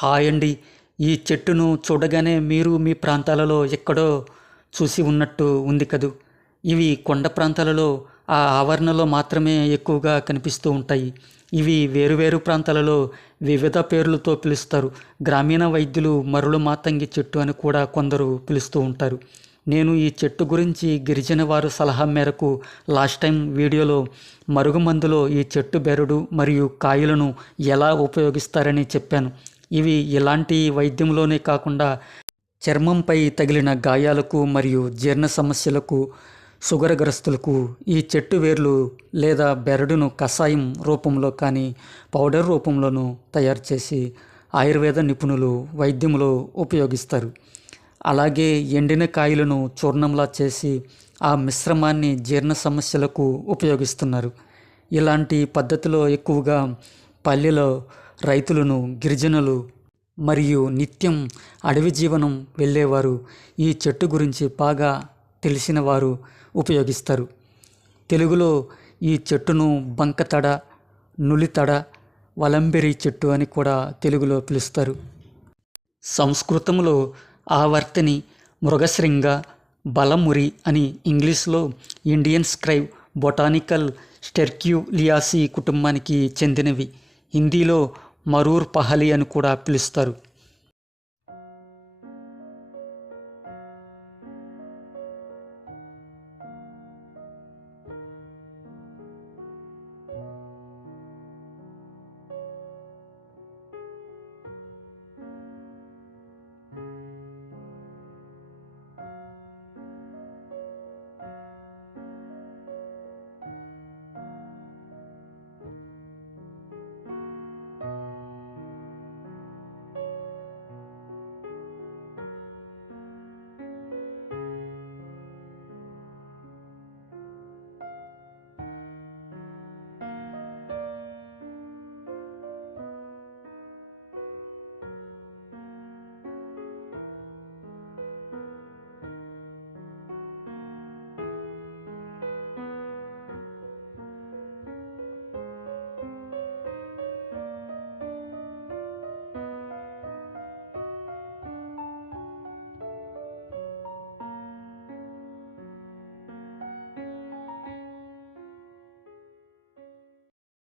Hi అండి. ఈ చెట్టును చూడగానే మీరు మీ ప్రాంతాలలో ఎక్కడో చూసి ఉన్నట్టు ఉంది కదూ. ఇవి కొండ ప్రాంతాలలో ఆ ఆవరణలో మాత్రమే ఎక్కువగా కనిపిస్తూ ఉంటాయి. ఇవి వేరువేరు ప్రాంతాలలో వివిధ పేర్లతో పిలుస్తారు. గ్రామీణ వైద్యులు మరులు మాతంగి చెట్టు అని కూడా కొందరు పిలుస్తూ ఉంటారు. నేను ఈ చెట్టు గురించి గిరిజన వారు సలహా మేరకు లాస్ట్ టైం వీడియోలో మరుగుమందులో ఈ చెట్టు బెరడు మరియు కాయలను ఎలా ఉపయోగిస్తారని చెప్పాను. ఇవి ఇలాంటి వైద్యంలోనే కాకుండా చర్మంపై తగిలిన గాయాలకు మరియు జీర్ణ సమస్యలకు, షుగర్గ్రస్తులకు ఈ చెట్టు వేర్లు లేదా బెరడును కషాయం రూపంలో కానీ పౌడర్ రూపంలోనూ తయారు చేసి ఆయుర్వేద నిపుణులు వైద్యంలో ఉపయోగిస్తారు. అలాగే ఎండిన కాయలను చూర్ణంలా చేసి ఆ మిశ్రమాన్ని జీర్ణ సమస్యలకు ఉపయోగిస్తున్నారు. ఇలాంటి పద్ధతిలో ఎక్కువగా పల్లెలో రైతులను, గిరిజనులు మరియు నిత్యం అడవి జీవనం వెళ్ళేవారు ఈ చెట్టు గురించి బాగా తెలిసిన వారు ఉపయోగిస్తారు. తెలుగులో ఈ చెట్టును బంకతడ, నులితడ, వలంబెరి చెట్టు అని కూడా తెలుగులో పిలుస్తారు. సంస్కృతంలో ఆవర్తిని, మృగశృంగ, బలమురి అని ఇంగ్లీష్లో ఇండియన్ స్క్రైబ్ బొటానికల్ స్టెర్క్యులియాసి కుటుంబానికి చెందినవి. హిందీలో మరూర్ పహలి అని కూడా పిలుస్తారు.